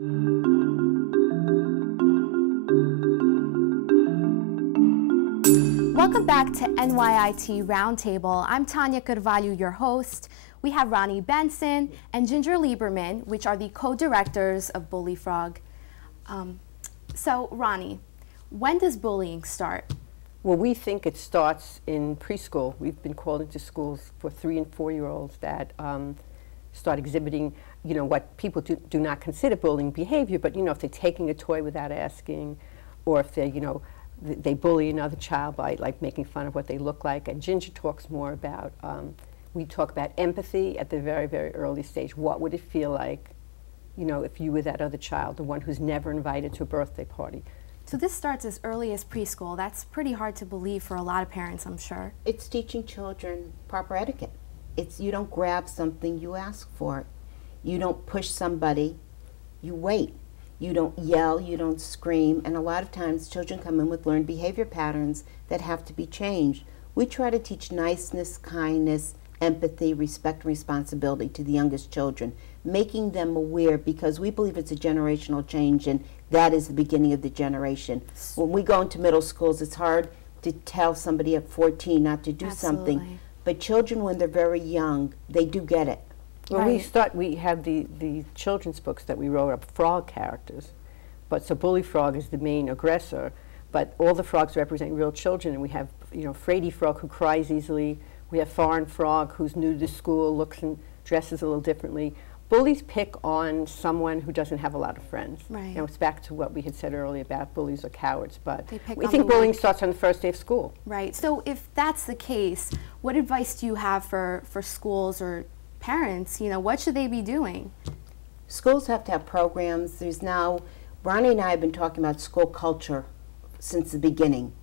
Welcome back to NYIT Roundtable. I'm Tania Carvalho, your host. We have Roni Benson and Ginger Lieberman, which are the co-directors of Bully Frog. So, Roni, when does bullying start? Well, we think it starts in preschool. We've been called into schools for 3- and 4-year-olds that start exhibiting, what people do not consider bullying behavior, but, if they're taking a toy without asking, or if they're, they bully another child by, making fun of what they look like. And Ginger talks more about, we talk about empathy at the very, very early stage. What would it feel like, if you were that other child, the one who's never invited to a birthday party? So this starts as early as preschool. That's pretty hard to believe for a lot of parents, I'm sure. It's teaching children proper etiquette. You don't grab something, you ask for it. You don't push somebody, you wait. You don't yell, you don't scream, and a lot of times children come in with learned behavior patterns that have to be changed. We try to teach niceness, kindness, empathy, respect, and responsibility to the youngest children, making them aware, because we believe it's a generational change, and that is the beginning of the generation. When we go into middle schools, it's hard to tell somebody at 14 not to do something, but children, when they're very young, they do get it. Well, we have the children's books that we wrote up, frog characters. But so Bully Frog is the main aggressor, but all the frogs represent real children, and we have, Frady Frog, who cries easily. We have Foreign Frog, who's new to school, looks and dresses a little differently. Bullies pick on someone who doesn't have a lot of friends. Right. It's back to what we had said earlier about bullies are cowards, but we on think bullying starts on the first day of school. Right. So if that's the case, what advice do you have for schools or parents? What should they be doing? Schools have to have programs. There's now, Roni and I have been talking about school culture since the beginning.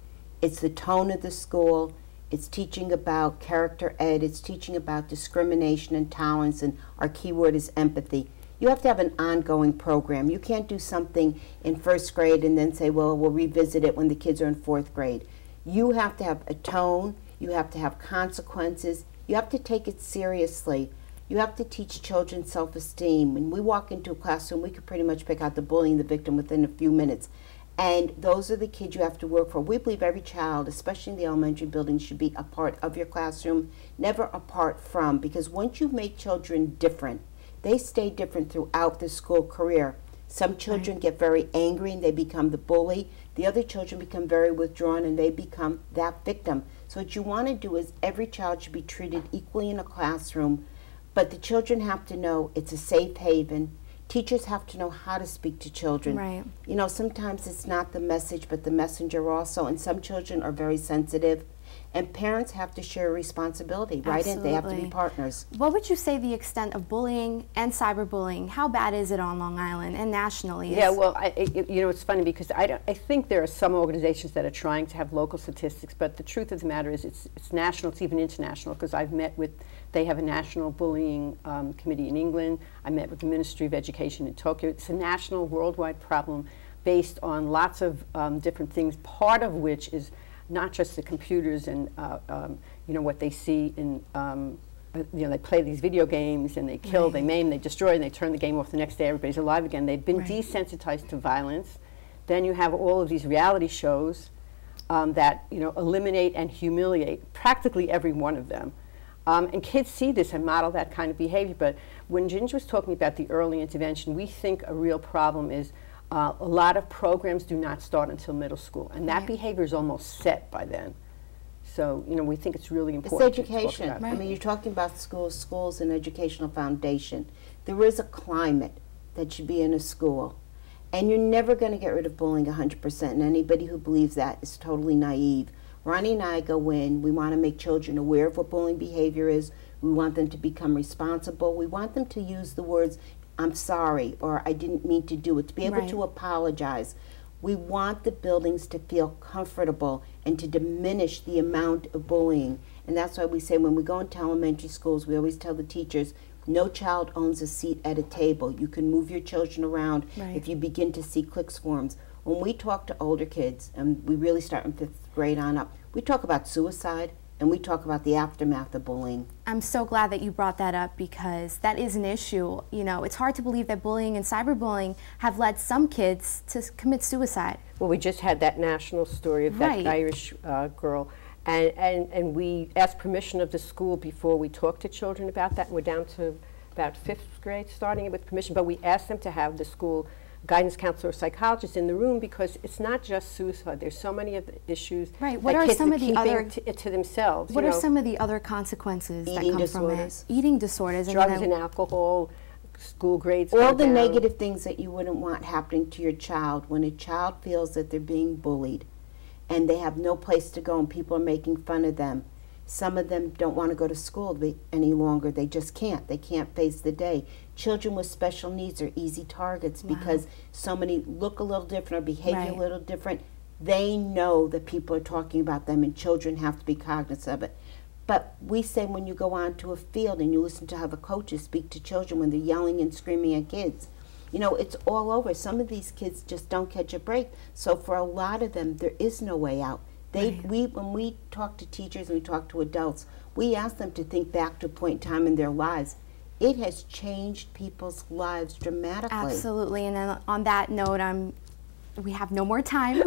It's the tone of the school. It's teaching about character ed. It's teaching about discrimination and tolerance, and our key word is empathy. You have to have an ongoing program. You can't do something in first grade and then say, well, we'll revisit it when the kids are in 4th grade. You have to have a tone. You have to have consequences. You have to take it seriously. You have to teach children self-esteem. When we walk into a classroom, we can pretty much pick out the bully and the victim within a few minutes. And those are the kids you have to work for. We believe every child, especially in the elementary building, should be a part of your classroom, never apart from, because once you make children different, they stay different throughout their school career. Some children get very angry and they become the bully. The other children become very withdrawn and they become that victim. So what you want to do is every child should be treated equally in a classroom, but the children have to know it's a safe haven. Teachers have to know how to speak to children. Right. Sometimes it's not the message, but the messenger also, and some children are very sensitive, and parents have to share responsibility, right? And they have to be partners. What would you say the extent of bullying and cyberbullying? How bad is it on Long Island and nationally? Yeah, well, it's funny because I think there are some organizations that are trying to have local statistics, but the truth of the matter is it's national, it's even international, because I've met with, they have a national bullying committee in England. I met with the Ministry of Education in Tokyo. It's a national, worldwide problem based on lots of different things, part of which is not just the computers and what they see in, they play these video games and they kill, they maim, they destroy, and they turn the game off the next day, everybody's alive again. They've been desensitized to violence. Then you have all of these reality shows that eliminate and humiliate practically every one of them. And kids see this and model that kind of behavior. But when Ginger was talking about the early intervention, we think a real problem is a lot of programs do not start until middle school, and that behavior is almost set by then. So, we think it's really important. It's education. I mean, you're talking about schools and educational foundation. There is a climate that should be in a school, and you're never going to get rid of bullying 100%, and anybody who believes that is totally naive. Roni and I go in, we want to make children aware of what bullying behavior is. We want them to become responsible. We want them to use the words, I'm sorry, or I didn't mean to do it, to be able to apologize. We want the buildings to feel comfortable and to diminish the amount of bullying. And that's why we say when we go into elementary schools, we always tell the teachers, no child owns a seat at a table. You can move your children around if you begin to see click swarms. When we talk to older kids, and we really start in 5th grade on up, we talk about suicide, and we talk about the aftermath of bullying. I'm so glad that you brought that up because that is an issue. You know, it's hard to believe that bullying and cyberbullying have led some kids to commit suicide. Well, we just had that national story of that Irish girl, and we asked permission of the school before we talked to children about that. We're down to about 5th grade, starting it with permission, but we asked them to have the school guidance counselor or psychologist in the room because it's not just suicide. There's so many of the issues. Right. What are some of the other to themselves? What are some of the other consequences that come from it? Eating disorders, drugs and alcohol, school grades. All the negative things that you wouldn't want happening to your child when a child feels that they're being bullied, and they have no place to go, and people are making fun of them. Some of them don't want to go to school any longer. They just can't. They can't face the day. Children with special needs are easy targets because so many look a little different or behave a little different. They know that people are talking about them, and children have to be cognizant of it. But we say when you go onto a field and you listen to how the coaches speak to children when they're yelling and screaming at kids, you know, it's all over. Some of these kids just don't catch a break. So for a lot of them, there is no way out. When we talk to teachers and we talk to adults, we ask them to think back to a point in time in their lives. It has changed people's lives dramatically. Absolutely. And then on that note, we have no more time.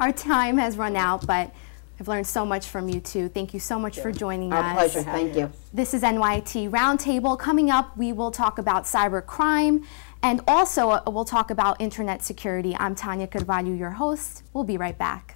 Our time has run out, but I've learned so much from you two. Thank you so much for joining us. Our pleasure. Thank you. This is NYIT Roundtable. Coming up, we will talk about cybercrime, and also we'll talk about internet security. I'm Tania Carvalho, your host. We'll be right back.